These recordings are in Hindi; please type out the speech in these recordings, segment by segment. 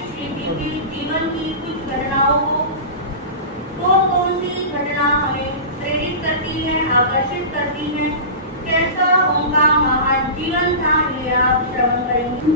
श्री बीती जीवन की कुछ घटनाओं को कौन सी घटना हमें प्रेरित करती है, आकर्षित करती है, कैसा उनका महान जीवन था, ये आप श्रवण करेंगे।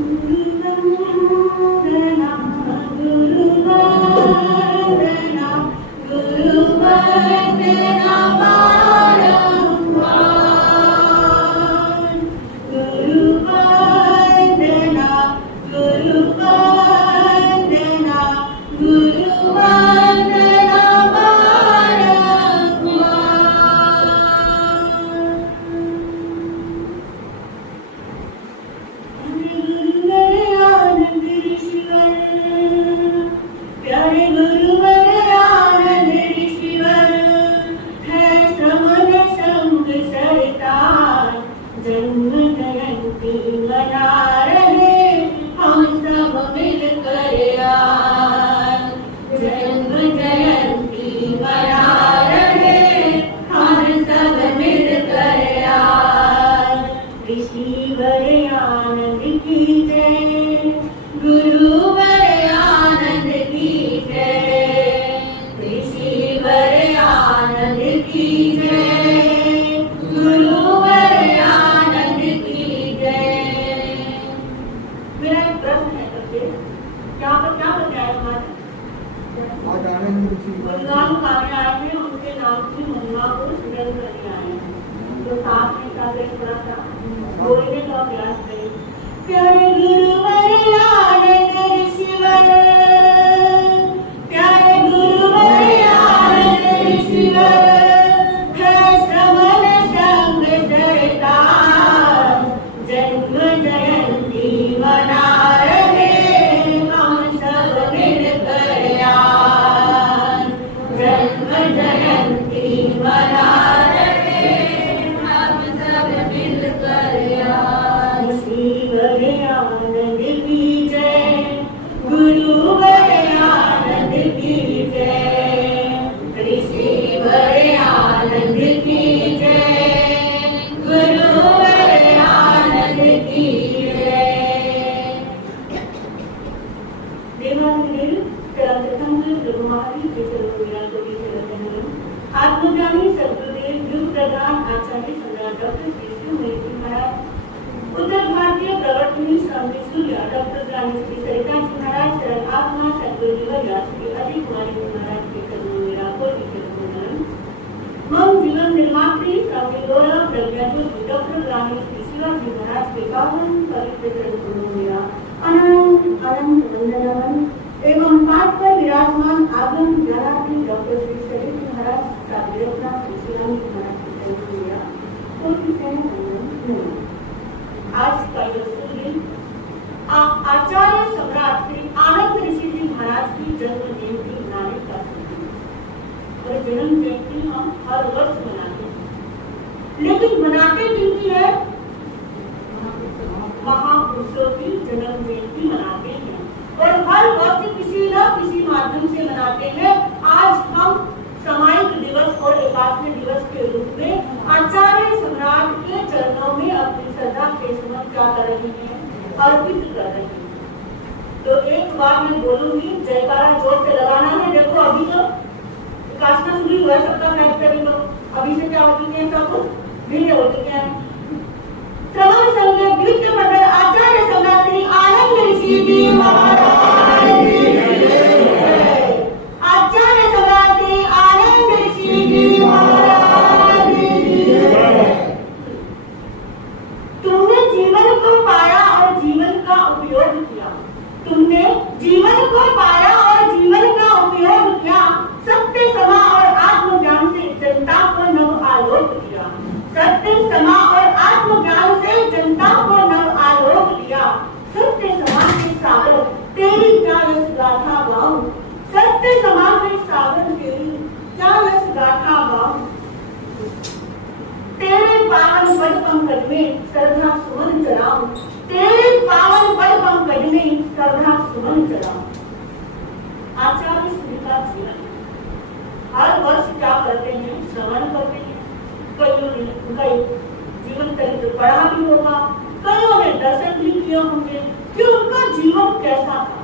जीवन चरित्र पढ़ा भी होगा, कईयों ने दर्शन भी किए होंगे कि उनका जीवन कैसा था।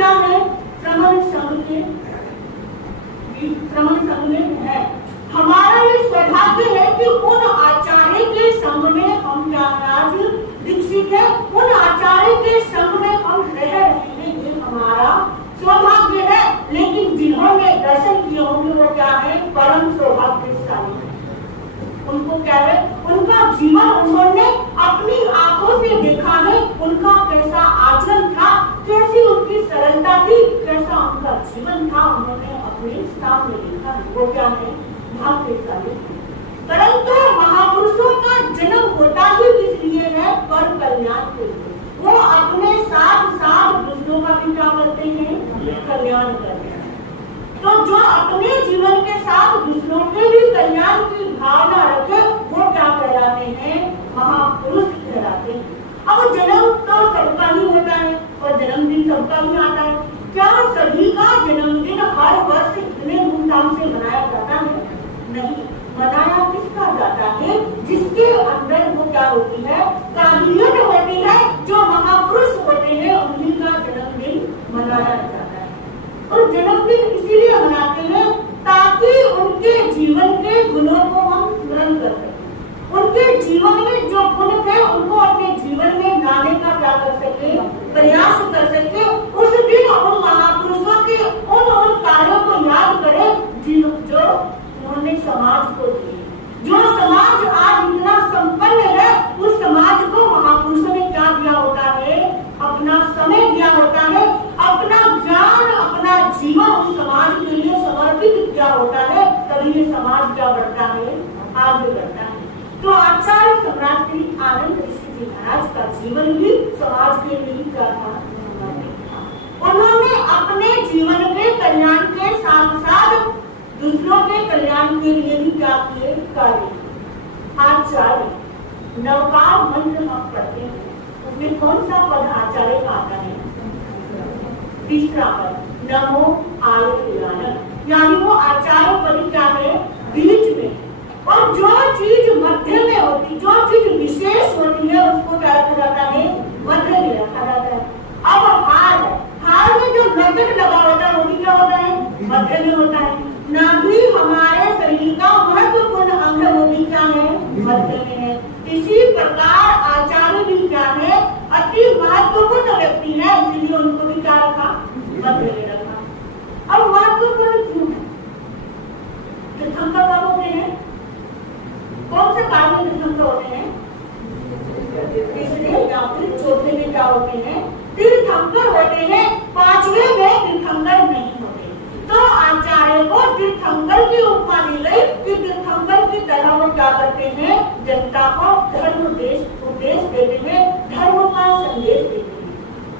क्या है? श्रमण संघ के, श्रमण संघ में है। हमारा ये सौभाग्य है कि उन आचार्य के संग में हम आज दीक्षित है, उन आचार्य के संग में हम रह रहे हैं, ये हमारा सौभाग्य है। लेकिन जिन्होंने दर्शन किए होंगे वो क्या है? परम सौभाग्यशाली। उनको क्या है? उनका जीवन उन्होंने अपनी आंखों से देखा है, उनका कैसा आचरण था, कैसी उनकी सरलता थी, कैसा उनका जीवन था, उन्होंने अपने सामने देखा है। वो क्या है? भाग्यशाली। परंतु महापुरुषों का जन्म होता ही किस लिए है? पर कल्याण के लिए। वो अपने साथ साथ दूसरों का भी क्या करते हैं? कल्याण करते हैं। तो जो अपने जीवन के साथ दूसरों के भी कल्याण की भावना रखे वो क्या कहलाते हैं? महापुरुष कहलाते हैं। अब जन्म तो सबका ही होता है और जन्मदिन सबका ही आता है। क्या सभी का जन्मदिन हर वर्ष इतने धूमधाम से मनाया जाता है? नहीं। मनाया किसका जाता है? जिसके अंदर वो क्या होती है? काबिलियत होती है। जो महापुरुष होते हैं उन्हीं का जन्मदिन मनाया जाता है। और जन्मदिन इसीलिए मनाते हैं ताकि उनके जीवन के गुणों को हम स्मरण कर सकें। उनके जीवन में जो गुण थे उनको अपने जीवन में लाने का क्या कर सके? प्रयास कर सके। उस दिन उन महापुरुषों के उन कार्यों को याद करें जो उन्होंने समाज को दिए। जो समाज आज इतना संपन्न है उस समाज को महापुरुषों ने क्या दिया होता है? अपना समय दिया होता है, अपना ज्ञान, अपना जीवन उस समाज के लिए समर्पित किया होता है। तभी ये समाज क्या बढ़ता है? आगे बढ़ता है। तो आचार्य सम्राट श्री आनंद ऋषि जी महाराज का जीवन भी समाज के लिए क्या था? उन्होंने अपने जीवन के कल्याण के साथ साथ दूसरों के कल्याण के लिए भी क्या किए? कार्य। आचार्य नवकार मंत्र हम पढ़ते हैं, उसमें कौन सा पद आचार्य का आता है? तीसरा पद, नमो आचार्याय। यानी वो आचार्य पद क्या है? बीच में। और जो चीज मध्य में होती, जो चीज विशेष होती है उसको क्या रखा जाता है? मध्य में रखा जाता है। अब हार में जो लटक लगा होता है वो भी क्या होता है? मध्य में होता है। नाभि हमारे शरीर का महत्वपूर्ण अंग वो भी क्या है? मध्य में है। इसी प्रकार आचार्य भी क्या है? अति महत्वपूर्ण व्यक्ति है, इसलिए उनको भी क्या रखा? मध्य में रखा। अब महत्वपूर्ण क्यों है? तीर्थंकर कब होते हैं? कौन से काल में तीर्थंकर होते हैं? तीसरे या फिर चौथे में क्या होते हैं? तीर्थंकर होते हैं। पांचवें में तीर्थंकर नहीं होते। तो आचार्य को तीर्थंकर की उपमा दी गई कि तीर्थंकर की तरह वो क्या करते हैं? जनता को धर्म उपदेश देते हैं, धर्म का संदेश देते हैं।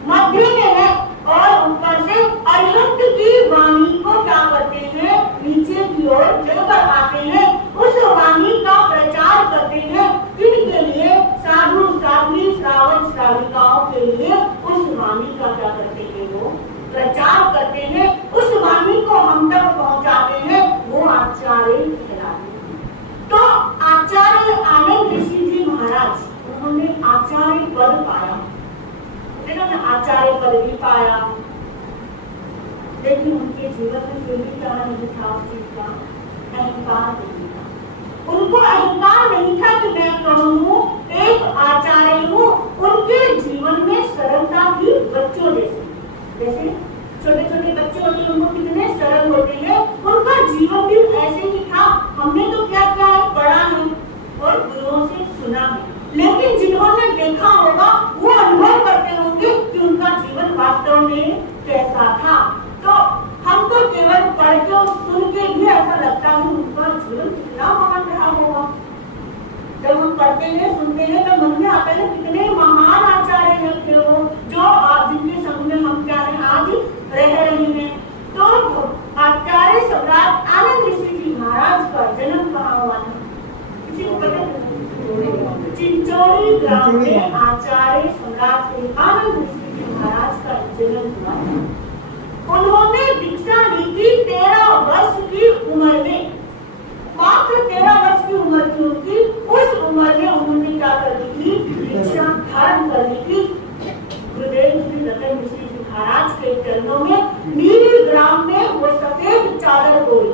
मध्य में है और ऊपर से अरिहंत की वाणी को क्या करते हैं? नीचे की ओर लेकर आते हैं। उस वाणी का प्रचार करते हैं। किनके लिए? साधु साध्वी श्रावक श्राविकाओं के लिए उस वाणी का क्या करते हैं? वो प्रचार करते हैं। उस वाणी को हम तक पहुंचाते हैं। वो आचार्य कहलाते हैं। तो आचार्य आनंद ऋषि जी महाराज उन्होंने आचार्य पद पाया। देखो ना, आचार्य पद भी पाया, लेकिन उनके जीवन में फिर भी क्या नहीं था? उस चीज का अहंकार नहीं था। उनको अहंकार नहीं था कि मैं कहूँ एक आचार्य हूँ। उनके जीवन में सरलता थी बच्चों जैसे। जैसे छोटे छोटे बच्चे होते हैं, उनको कितने सरल होते हैं। उनका जीवन भी ऐसे ही था। हमने तो क्या क्या है? पढ़ा है और गुरुओं से सुना है, लेकिन जिन्होंने देखा होगा वो अनुभव करते होंगे कि उनका जीवन वास्तव में कैसा था। तो हम तो केवल पढ़ के और सुन के भी ऐसा लगता है उनका जीवन कितना महान रहा होगा। जब हम पढ़ते हैं, सुनते हैं तो मन में आता है कितने महान आचार्य हैं थे वो, जो जिनके संग में हम क्या है आज रह रहे हैं। तो आचार्य सम्राट आनंद ऋषि जी महाराज का जन्म कहाँ हुआ था? किसी को पता है? चिंचोली ग्राम में आचार्य सम्राट श्री आनंद ऋषि जी महाराज का जन्म हुआ। उन्होंने दीक्षा ली थी 13 वर्ष की उम्र में। मात्र 13 वर्ष की उम्र थी उनकी। उस उम्र में उन्होंने क्या कर ली थी? दीक्षा धारण कर ली थी। गुरुदेव श्री रतन ऋषि जी महाराज के चरणों में नीली ग्राम में वो सफेद चादर ओढ़ी।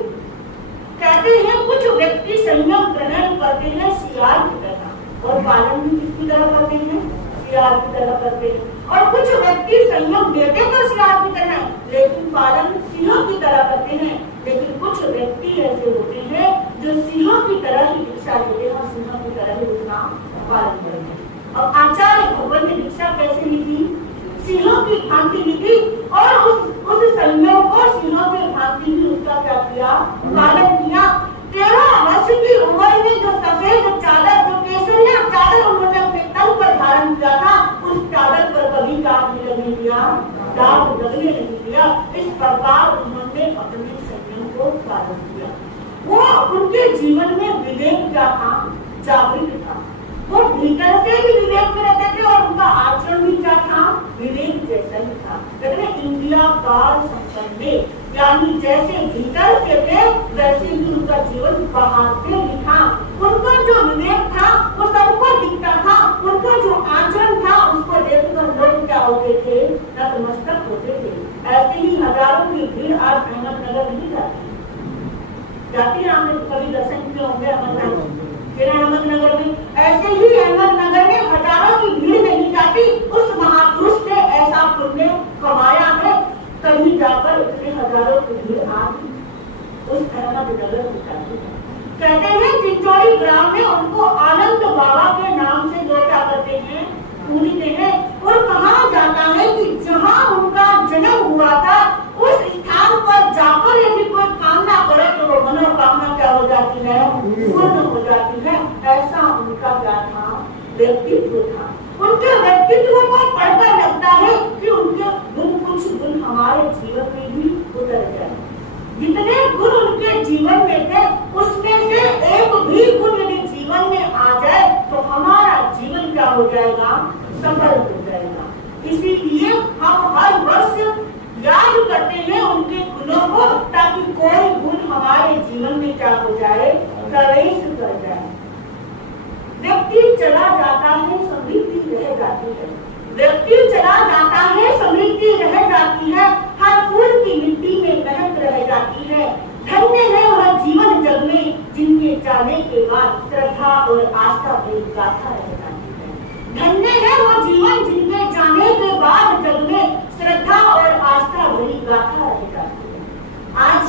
कहते हैं कुछ व्यक्ति संयम ग्रहण करते हैं सियार की तरह, और पालन भी किसकी तरह करते हैं? सियार की तरह करते हैं। और कुछ व्यक्ति संयम देते तो सियार की तरह, लेकिन पालन सिंहों की तरह करते हैं। लेकिन कुछ व्यक्ति ऐसे होते हैं जो सिंहों की तरह ही दीक्षा लेते हैं और सिंहों की तरह ही उसका पालन करते हैं। और आचार्य भगवान ने दीक्षा कैसे ली थी? सिंहों की भांति ली थी, और उस संयम को सिंहों के भांति ही उसका क्या किया? पालन किया। 13 वर्ष की उम्र में जो सफेद चादर, जो केसरिया चादर उन्होंने अपने तन पर धारण किया था, उस चादर पर कभी दाग नहीं लगने दिया, दाग लगने नहीं दिया। इस प्रकार उन्होंने अपने संयम को पालन किया। वो उनके जीवन में विवेक क्या था? जागृत था। वो भीतर से भी विवेक में रहते थे और उनका आचरण भी क्या था? विवेक जैसा ही था। कहते हैं इंदिरा काल संपन्ने, यानी जैसे भीतर से थे वैसे ही उनका जीवन बाहर से भी था। उनका जो विवेक था वो सबको दिखता था। उनका जो आचरण था उसको देखकर लोग क्या होते थे? नतमस्तक होते थे। ऐसे ही हजारों की भीड़ आज अहमदनगर नहीं जाती है। आपने कभी दर्शन किए होंगे अहमदनगर में। ऐसे ही अहमदनगर में हजारों की भीड़ नहीं जाती। उस महापुरुष ने ऐसा पुण्य कमाया है, तभी जाकर इतने हजारों की भीड़ आती उस अहमदनगर में जाती है। कहते हैं चिंचोड़ी ग्राम में उनको आनंद बाबा के नाम से जो क्या करते हैं? पूजते हैं। और कहा जाता है कि जहाँ उनका जन्म हुआ था उस स्थान पर जाकर यदि कोई कामना करे तो वो मनोकामना क्या हो जाती है? पूर्ण हो जाती है। ऐसा उनका क्या था? व्यक्तित्व था। उनके व्यक्तित्व को पढ़कर लगता है कि उनके गुण, कुछ गुण हमारे जीवन में भी उतर जाए। जितने गुण उनके जीवन में थे उसमें से एक भी गुण यदि जीवन में आ जाए तो हमारा जीवन क्या हो जाएगा? सफल हो जाएगा। इसीलिए हम हर वर्ष याद करते हैं उनके गुणों को, ताकि कोई गुण हमारे जीवन में क्या हो जाए? प्रवेश कर जाए। व्यक्ति चला जाता है, समृद्धि रह जाती है। व्यक्ति चला जाता है, समृद्धि रह जाती है। हर फूल की मिट्टी में महक रह जाती है। धन्य है वह जीवन जग में जिनके जाने के बाद श्रद्धा और आस्था भरी गाथा रह जाती है। धन्य है वह जीवन जिनके जाने के बाद जग में श्रद्धा और आस्था भरी गाथा रह जाती है। आज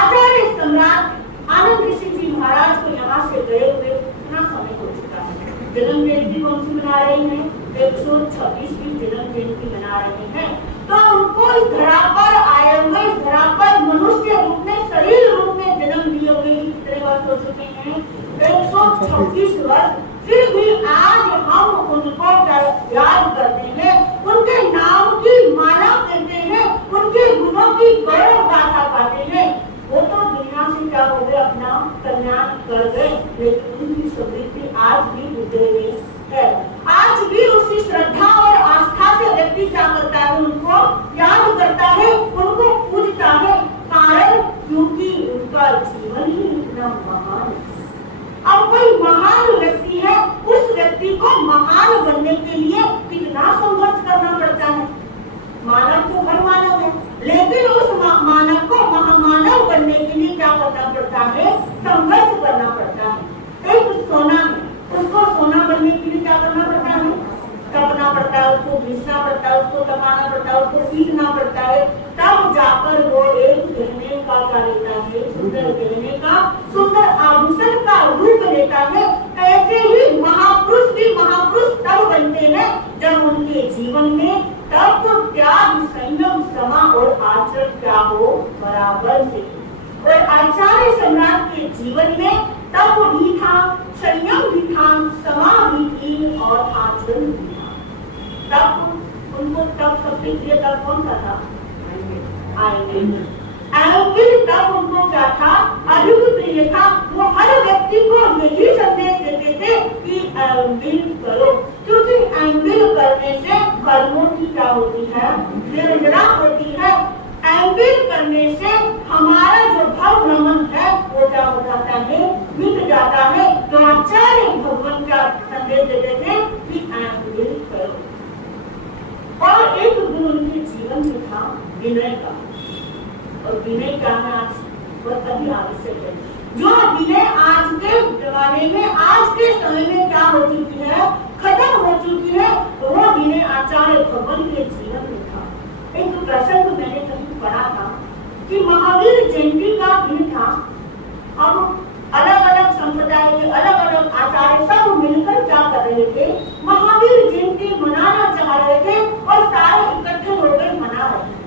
आचार्य सम्राट आनंद ऋषि जी महाराज को यहाँ से गए हुए कितना समय हो चुका है। जन्म जयंती कौन सी मना रहे हैं? 126वीं जन्म जयंती मना रहे हैं। तो उनको इस धरा पर आए हुए, इस धरा पर मनुष्य रूप में, शरीर रूप में जन्म लिए हुए कितने वर्ष हो चुके हैं? 126 वर्ष। फिर भी आज हम उनको याद करते हैं, उनके नाम की माला करते हैं, उनके गुणों की गौरव गाथा पाते हैं। वो तो दुनिया से क्या हो गए? अपना कल्याण कर गए, लेकिन उनकी समृद्धि आज भी हृदय में है। आज भी उसी श्रद्धा और आस्था से व्यक्ति क्या करता है? उनको याद करता है, उनको पूजता है। कारण क्योंकि उनका जीवन ही इतना महान है। अब कोई महान व्यक्ति है, उस व्यक्ति को महान बनने के लिए कितना संघर्ष करना पड़ता है। मानव तो हर मानव है, लेकिन उस मानव को महामानव बनने के लिए क्या करना पड़ता है? संघर्ष करना पड़ता है। एक सोना है, उसको सोना बनने के लिए क्या करना पड़ता है? तपना पड़ता है, उसको घिसना पड़ता है, उसको तपाना पड़ता है, उसको पीटना पड़ता है, तब जाकर वो एक गहने का क्या लेता है? सुंदर गहने का, सुंदर आभूषण का रूप लेता है। ऐसे ही महापुरुष भी महापुरुष तब बनते हैं जब उनके जीवन में तप, त्याग, संयम, क्षमा और आचरण क्या हो? बराबर से। और आचार्य सम्राट के जीवन में तप भी था, संयम भी था, क्षमा भी थी और आचरण भी था। तब उनको तब सबसे प्रिय तब कौन सा था? आयंगिल तब उनको क्या था? अधिक प्रिय था। वो हर व्यक्ति को यही संदेश देते थे कि आयंगिल करो, क्योंकि आयंगिल करने से कर्मों की क्या होती है? निर्जरा होती है। आयंगिल करने से हमारा जो भव भ्रमण है वो क्या हो जाता है? मिट जाता है। तो आचार्य भगवान का संदेश देते थे कि आयंगिल करो। और एक गुरु उनके जीवन में विनय का। और विनय क्या है आज बहुत अति आवश्यक है। जो विनय आज के जमाने में, आज के समय में क्या हो चुकी है, खत्म हो चुकी है, वो विनय आचार्य भगवान के जीवन में था। एक प्रसंग मैंने कहीं पढ़ा था कि महावीर जयंती का दिन था। अब अलग अलग संप्रदाय के अलग अलग आचार्य सब मिलकर क्या कर रहे थे, महावीर जयंती मनाना चाह रहे थे और सारे इकट्ठे होकर मना रहे थे।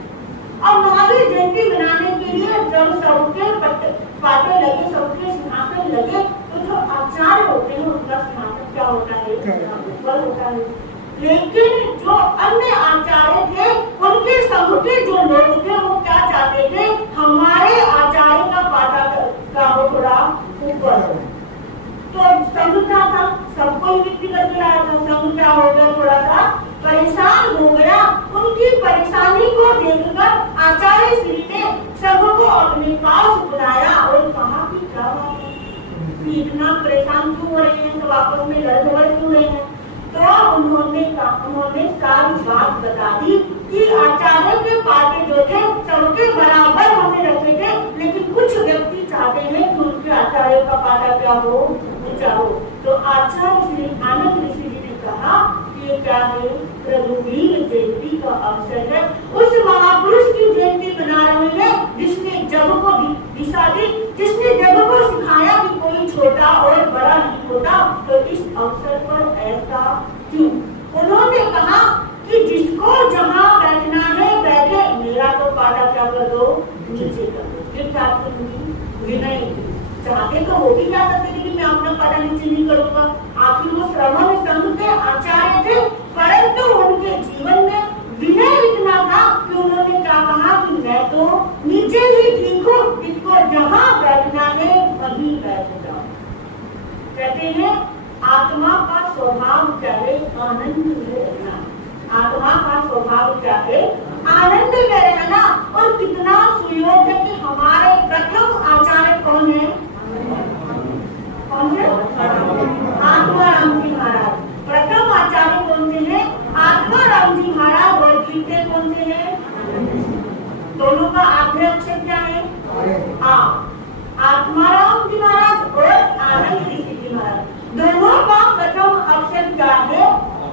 अब महावीर जयंती मनाने के लिए जब सबके पाटे लगे, सबके सिंहासन लगे, तो जो आचार्य होते हैं उनका सिंहासन क्या होता है, ऊपर होता है। लेकिन जो अन्य आचार्य थे, उनके संघ के जो लोग थे, वो क्या चाहते थे, हमारे आचार्य का पाटा का हो थोड़ा ऊपर हो। तो संघ क्या था, सबको ही विक्री करके लाया था। संघ क्या हो गया, थोड़ा सा परेशान हो गया। उनकी परेशानी को देखकर आचार्य श्री ने संघ को अपने पास बुलाया और कहा कि क्या बात है, कि इतना परेशान क्यों हो रहे हैं, तो आपस में लड़ झगड़ क्यों रहे हैं। तो उन्होंने सारी बात बता दी कि आचार्य के पाटे जो थे सबके बराबर हमने रखे थे, लेकिन कुछ व्यक्ति चाहते हैं कि उनके आचार्य का पाटा क्या हो, ऊंचा हो। तो आचार्य श्री आनंद ऋषि जी ने कहा कि ये क्या है, रघुवीर जयंती का अवसर है। उस महापुरुष की जयंती मना रहे हैं जिसने जग को दिशा दी, जिसने जग को सिखाया कि कोई छोटा और बड़ा नहीं होता। तो इस अवसर पर ऐसा क्यों? उन्होंने कहा कि जिसको जहाँ बैठना है बैठे, मेरा तो पाटा क्या कर दो, नीचे कर दो। फिर क्या करूंगी, विनय चाहते तो वो भी क्या करते थे कि मैं अपना पाटा नीचे नहीं करूंगा। आखिर वो श्रमण संघ के आचार्य थे, परंतु उनके जीवन में विनय इतना था कि उन्होंने क्या कहा कि मैं तो नीचे ही ठीक हूँ, इसको जहाँ बैठना है वहीं बैठ जाओ। कहते हैं आत्मा का स्वभाव क्या है, आनंद में रहना। आत्मा का स्वभाव क्या है, आनंद में रहना। और कितना सुयोग है कि हमारे प्रथम आचार्य कौन है, कौन है, आत्माराम जी महाराज। प्रथम आचार्य कौन से हैं, आत्माराम जी महाराज। और द्वितीय कौन से हैं, दोनों का आखिरी अक्षर क्या है, आ। आत्माराम जी महाराज और आनंद ऋषि जी महाराज, दोनों का प्रथम अक्षर क्या है,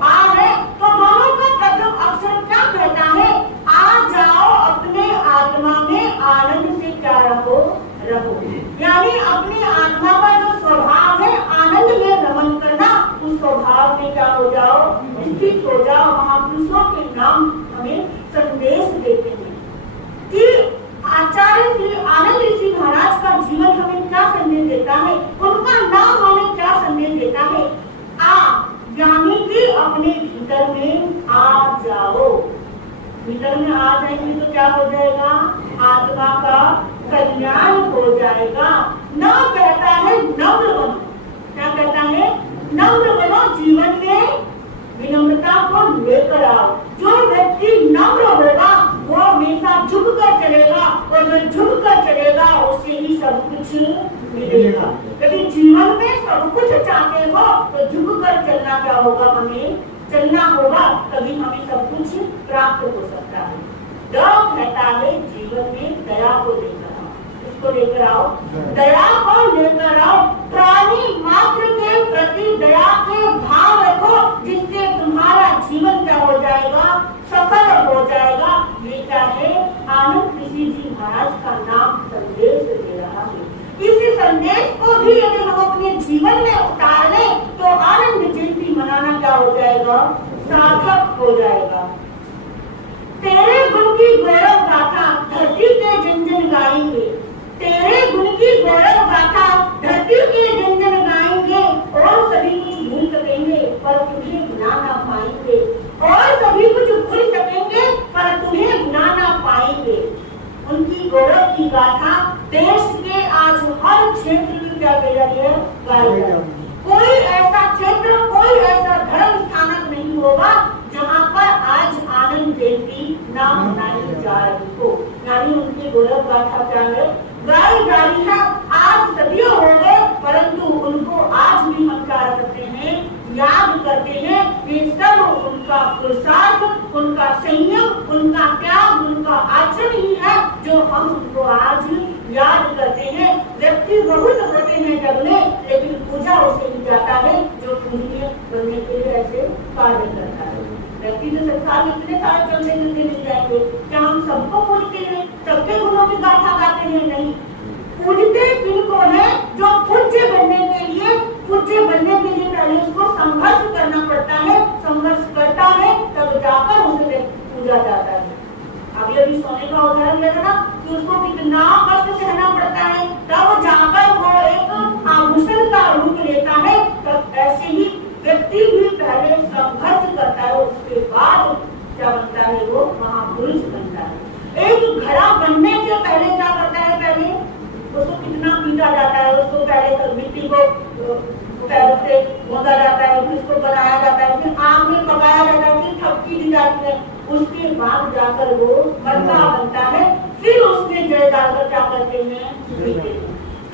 आ है। तो दोनों का प्रथम अक्षर क्या कहता है, आ जाओ अपने आत्मा में आनंद से क्या रहो, रहो। यानी अपनी आत्मा का जो स्वभाव है आनंद में रमन करना, उस स्वभाव में क्या हो जाओ, स्थित हो जाओ। महापुरुषों के नाम हमें संदेश देते हैं कि आचार्य श्री आनंद ऋषि महाराज का जीवन हमें क्या संदेश देता है, उनका नाम हमें क्या संदेश देता है। आ यानी कि अपने भीतर में आ जाओ। भीतर में आ जाएंगे तो क्या हो जाएगा, आत्मा का कल्याण हो जाएगा। न कहता है नम्र बनो, क्या कहता है, नम्र बनो। जीवन में विनम्रता को लेकर आओ। जो व्यक्ति नम्र होगा वो हमेशा झुक कर चलेगा, और जो झुक कर चलेगा उससे ही सब कुछ मिलेगा। यदि जीवन में सब कुछ चाहते हो तो झुक कर चलना क्या होगा, हमें चलना होगा, तभी हमें सब कुछ प्राप्त हो सकता है। दया कहता है जीवन में दया को लेकर आओ, इसको लेकर आओ, दया को लेकर आओ। प्राणी मात्र के प्रति दया के भाव रखो, जिससे तुम्हारा जीवन क्या हो जाएगा, सफल हो जाएगा। ये क्या है, आनंद ऋषि जी महाराज का नाम संदेश दे रहा है। इस संदेश को भी यदि हम अपने जीवन में उतार लें तो आनंद जयंती मनाना क्या हो जाएगा, सार्थक हो जाएगा। तेरे गुण की गौरव गाथा धरती के जन जन गाएंगे, तेरे गुण की गौरव गाथा धरती के जन जन गाएंगे। और सभी कुछ भूल सकेंगे पर तुझे भुला ना पाएंगे, और सभी कुछ भूल सकेंगे पर तुम्हें भुला ना पाएंगे। उनकी गौरव की गाथा देश के आज हर क्षेत्र में क्या कह रही है, गाई जा रही। कोई ऐसा क्षेत्र, कोई ऐसा धर्म स्थानक नहीं होगा जहाँ पर आज आनंद जयंती ना मनाई जा रही हो। यानी उनकी गौरव गाथा क्या है, गाई जा रही है। आज सदियों हो गए परंतु उनको आज भी हम क्या करते हैं, याद करते करते हैं, ये सब उनका पुरुषार्थ, उनका संयम, उनका त्याग, उनका आचरण ही है जो हम उनको आज याद करते हैं। व्यक्ति बहुत होते हैं जग में, लेकिन पूजा उसे ही जाता है जो पूजनीय बनने के लिए ऐसे कार्य करता है। व्यक्ति तो संसार में इतने सारे चलते मिलते मिल जाएंगे, क्या हम सबको पूजते हैं, सबके गुणों की गाथा गाते हैं? नहीं। पूजते किनको है? जो पूज्य बनने के लिए, पूज्य बनने के लिए पहले उसको संघर्ष करना पड़ता है, संघर्ष करता है तब जाकर उसे पूजा जाता है। अभी सोने का उदाहरण दिया था ना कि उसको कितना कष्ट सहना पड़ता है, तब जाकर वो एक आभूषण का रूप लेता है। तब ऐसे ही व्यक्ति भी पहले संघर्ष करता है, उसके बाद क्या बनता है? वो महापुरुष बनता है। एक घड़ा बनने से पहले क्या करता है? पहले उसको कितना पीटा जाता है, उसको पहले मिट्टी को पैरों से खोदा जाता है, फिर उसको बनाया जाता है, फिर आग में पकाया जाता है, फिर थपकी दी जाती है, उसके बाद जाकर वो मरता बनता है। फिर उसमें जल डालकर क्या करते हैं?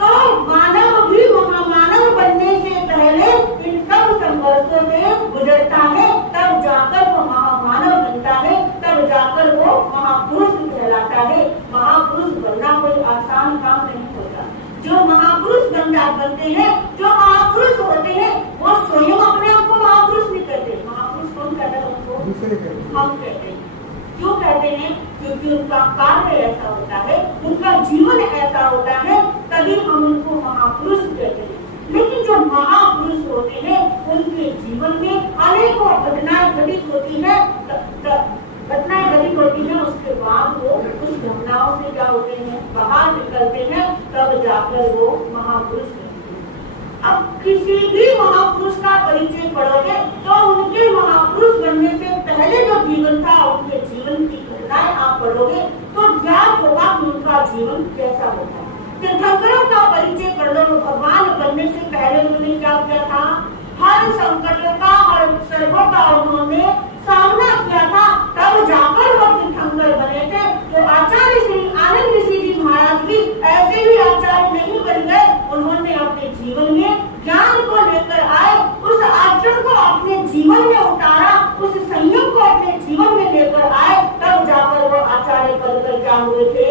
तो मानव भी महामानव बनने से पहले इन सब संघर्षों से गुजरता है, तब जाकर वो महामानव बनता है, तब जाकर वो महापुरुष कहलाता है। महापुरुष बनना कोई आसान काम नहीं होता। जो महापुरुष बनते हैं, जो महापुरुष होते हैं, वो स्वयं अपने आप को महापुरुष नहीं कहते। महापुरुष कौन कहता है? उनको हम कहते हैं। क्यों कहते हैं? क्योंकि उनका कार्य ऐसा होता है, उनका जीवन ऐसा होता है, तभी हम उनको महापुरुष कहते हैं। लेकिन जो महापुरुष होते हैं, उनके जीवन में अनेकों घटनाएं घटित होती है, उसके बाद वो उस घटनाओं से क्या होते हैं? बाहर निकलते हैं, तब जाकर वो महापुरुष कहते हैं। अब किसी भी महापुरुष का परिचय पढ़ोगे तो उनके महापुरुष बनने से पहले जो जीवन था, उनके जीवन की घटनाएं आप पढ़ोगे तो ज्ञात होगा कि उनका जीवन कैसा होता है। तीर्थंकरों का परिचय कर लो, भगवान बनने से पहले उन्होंने क्या किया था? हर संकटों का, हर सर्वों का उन्होंने सामना किया था, तब जाकर वो तीर्थंकर बने थे। तो आचार्य श्री आनंद ऋषि जी महाराज भी ऐसे ही आचार्य नहीं बन गए, उन्होंने अपने जीवन में ज्ञान को लेकर आए, उस आचरण को अपने जीवन में उतारा, उस संयम को अपने जीवन में लेकर आए, तब जाकर वो आचार्य बनकर क्या हुए थे?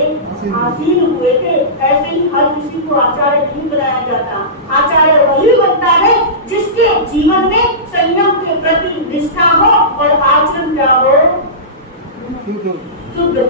आसीन हुए थे। ऐसे ही हर किसी को आचार्य नहीं बनाया जाता। आचार्य वही बनता है जिसके जीवन में संयम के प्रति निष्ठा हो और आचरण क्या हो? शुद्ध हो।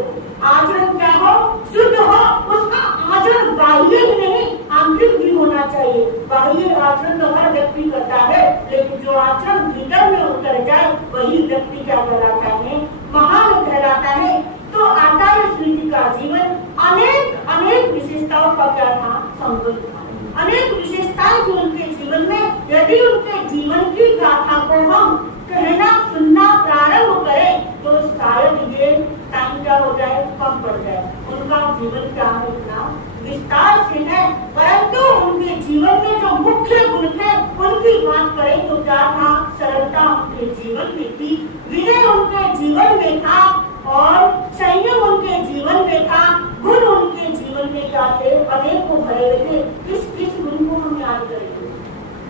आचरण क्या हो? शुद्ध हो। उसका आचरण बाह्य ही नहीं, आंतरिक भी होना चाहिए। बाह्य आचरण तो हर व्यक्ति करता है, लेकिन जो आचरण भीतर में उतर जाए वही व्यक्ति क्या कहलाता है? महान कहलाता है। तो आचार्य श्री जी का जीवन अनेक विशेषताओं का क्या था? संबंध था। अनेक विशेषताएं थी उनके जीवन में। यदि उनके जीवन की गाथा को हम कहना सुनना प्रारंभ करें तो शायद ये टाइम क्या हो जाए? कम पड़ जाए। उनका जीवन क्या है? इतना विस्तार से है, परंतु उनके जीवन में जो मुख्य गुण थे उनकी बात करें तो क्या था? सरलता उनके जीवन में थी, विनय उनके जीवन में था और संयम उनके जीवन में था। गुण उनके जीवन में क्या थे? अनेकों भरे हुए थे। किस गुण को हम याद करेंगे?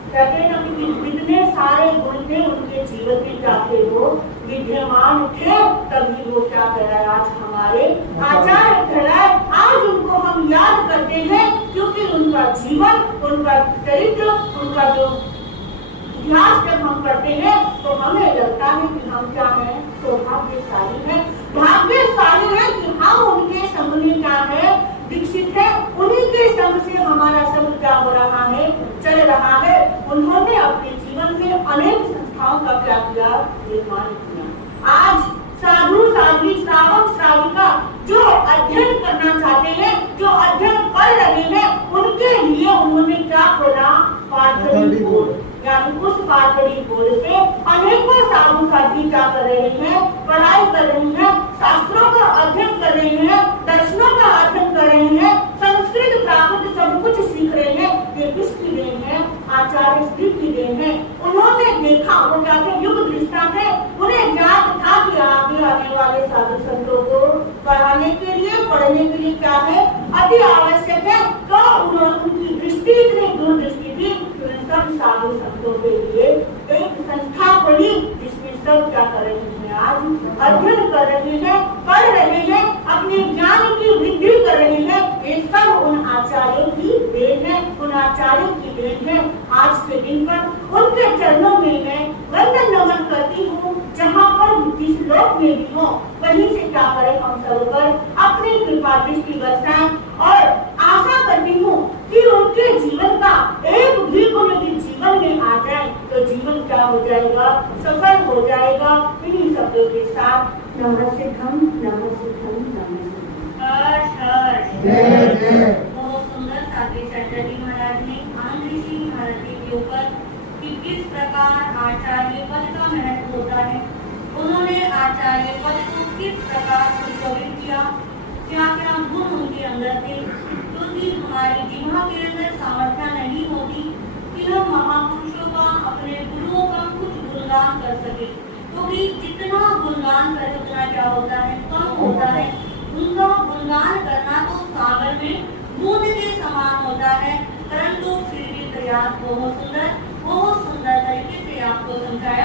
कहते हैं ना कि कितने सारे गुण थे उनके जीवन में, क्या थे? वो विद्यमान थे, तभी वो क्या कहलाए? आज हमारे आचार्य कहलाए। आज उनको हम याद करते हैं क्योंकि उनका जीवन, उनका चरित्र, उनका जो इतिहास जब हम पढ़ते हैं तो हमें लगता है कि हम क्या है? सौभाग्यशाली है, भाग्यशाली है कि हम उनके संग में क्या है? दीक्षित है। उन्हीं के संग से हमारा सब क्या हो रहा है? चल रहा है। उन्होंने अपने जीवन में अनेक संस्थाओं का क्या किया? निर्माण किया। आज साधु साध्वी, श्रावक श्राविका जो अध्ययन करना चाहते हैं, जो अध्ययन कर रहे हैं, उनके लिए उन्होंने क्या खोला? पाठड़ी बोर्ड। यानी उस पाठड़ी बोर्ड से अनेकों साधु साध्वी क्या कर रहे हैं? पढ़ाई कर रही हैं, शास्त्रों का अध्ययन कर रहे हैं, दर्शनों का अध्ययन कर रहे हैं, संस्कृत प्राकृत सब कुछ सीख रहे हैं। ये किसकी देन है? आचार्य श्री की देन है। उन्होंने देखा, वो क्या थे? युग दृष्टा थे। उन्हें ज्ञात था कि आगे आने वाले साधु संतों को पढ़ाने के लिए, पढ़ने के लिए क्या है? अति आवश्यक है। तो उनकी दृष्टि इतनी दूरदृष्टि थी कि सब साधु संतों के लिए एक संस्था खोली जिसमें सब क्या कर रहे हैं, आज अध्ययन कर रहे हैं, पढ़ रहे हैं, अपने ज्ञान की वृद्धि कर रहे हैं। ये सब उन आचार्यों की देन है, उन आचार्यों की देन है। आज के दिन पर उनके चरणों में मैं वंदन नमन करती हूँ। जहाँ पर जिस लोक में भी हो वहीं से क्या करें हम सब पर अपनी कृपा दृष्टि बरसाएं और आशा करती हूँ कि उनके जीवन का एक भी गुण यदि जीवन में आ जाए तो जीवन क्या हो जाएगा, सफल हो जाएगा। इन्हीं शब्दों के साथ नमस्ते धम, नमस्ते धम, नमस्ते हर्ष हर्ष। बहुत सुंदर साथी चर्चा जी महाराज ने आन ऋषि भारती के ऊपर कि किस प्रकार आचार्य पद का महत्व होता है। उन्होंने आचार्य पद को किस प्रकार सुशोभित किया, क्या क्या गुण उनके अंदर थे, क्योंकि हमारी जिह्वा के अंदर सामर्थ्य नहीं होती कि हम महापुरुषों का, अपने गुरुओं का कुछ गुणगान कर सके, क्योंकि जितना गुणगान करे उतना क्या होता है, कम होता है। उनका गुणगान करना तो सागर में बूंद के समान होता है, परंतु फिर भी प्रयास बहुत सुंदर तरीके से आपको समझाया।